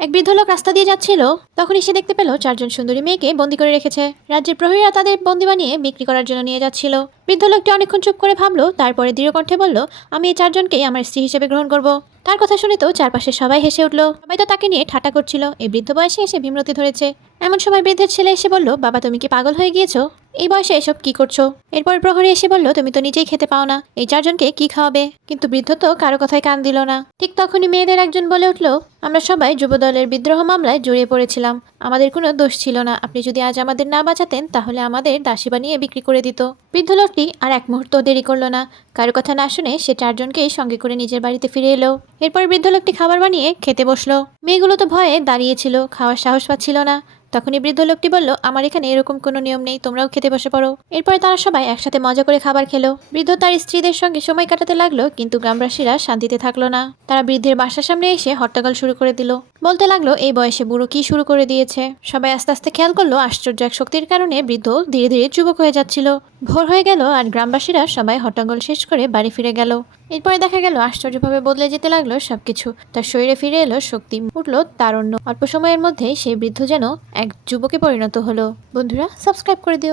এক বৃদ্ধ লোক রাস্তা দিয়ে যাচ্ছিল, তখনই সে দেখতে পেল চারজন সুন্দরী মেয়েকে বন্দি করে রেখেছে। রাজ্যের প্রহরীরা তাদের বন্দি বানিয়ে বিক্রি করার জন্য নিয়ে যাচ্ছিল। বৃদ্ধ লোকটি অনেকক্ষণ চুপ করে ভাবলো, তারপরে দৃঢ় কণ্ঠে বলল, আমি এই চারজনকেই আমার স্ত্রী হিসেবে গ্রহণ করব। তার কথা শুনে তো চারপাশে সবাই হেসে উঠল। সবাই তো তাকে নিয়ে ঠাট্টা করছিল। এই বৃদ্ধ বয়সে এসে ভীমরতি ধরেছে। এমন সময় বৃদ্ধের ছেলে এসে বলল, বাবা তুমি কি পাগল হয়ে গিয়েছো? এই বয়সে এসব কি করছো? এরপর প্রহরী এসে বলল, তুমি তো নিজেই খেতে পাও না, এই চারজনকে কি খাওয়াবে? কিন্তু বৃদ্ধ তো কারো কথায় কান দিল না। ঠিক তখনই মেয়েদের একজন বলে উঠল, আমরা সবাই যুবদলের বিদ্রোহ মামলায় জড়িয়ে পড়েছিলাম, আমাদের কোনো দোষ ছিল না। আপনি যদি আজ আমাদের না বাঁচাতেন তাহলে আমাদের দাসী বানিয়ে বিক্রি করে দিত। বৃদ্ধ লোকটি আর এক মুহূর্ত দেরি করলো না। কারো কথা না শুনে সে চারজনকেই সঙ্গে করে নিজের বাড়িতে ফিরে এলো। এরপর বৃদ্ধ লোকটি খাবার বানিয়ে খেতে বসলো। মেয়েগুলো তো ভয়ে দাঁড়িয়েছিল, খাওয়ার সাহস পাচ্ছিল না। তখনই বৃদ্ধ লোকটি বলল, আমার এখানে এরকম কোনো নিয়ম নেই, তোমরাও খেতে বসে পড়ো। এরপরে তারা সবাই একসাথে মজা করে খাবার খেলো। বৃদ্ধ তার স্ত্রীদের সঙ্গে সময় কাটাতে লাগলো, কিন্তু গ্রামবাসীরা শান্তিতে থাকলো না। তারা বৃদ্ধের বাসার সামনে এসে হট্টগোল শুরু করে দিল। বলতে লাগলো, এই বয়সে বুড়ো কি শুরু করে দিয়েছে। সবাই আস্তে আস্তে খেয়াল করলো, আশ্চর্য এক শক্তির কারণে বৃদ্ধ ধীরে ধীরে যুবক হয়ে যাচ্ছিল। ভোর হয়ে গেল আর গ্রামবাসীরা সবাই হট্টগোল শেষ করে বাড়ি ফিরে গেল। এরপরে দেখা গেল আশ্চর্যভাবে বদলে যেতে লাগলো সবকিছু। তার শরীরে ফিরে এলো শক্তি, উঠল তারুণ্য। অল্প সময়ের মধ্যেই সেই বৃদ্ধ যেন এক যুবকে পরিণত হলো। বন্ধুরা, সাবস্ক্রাইব করে দিও।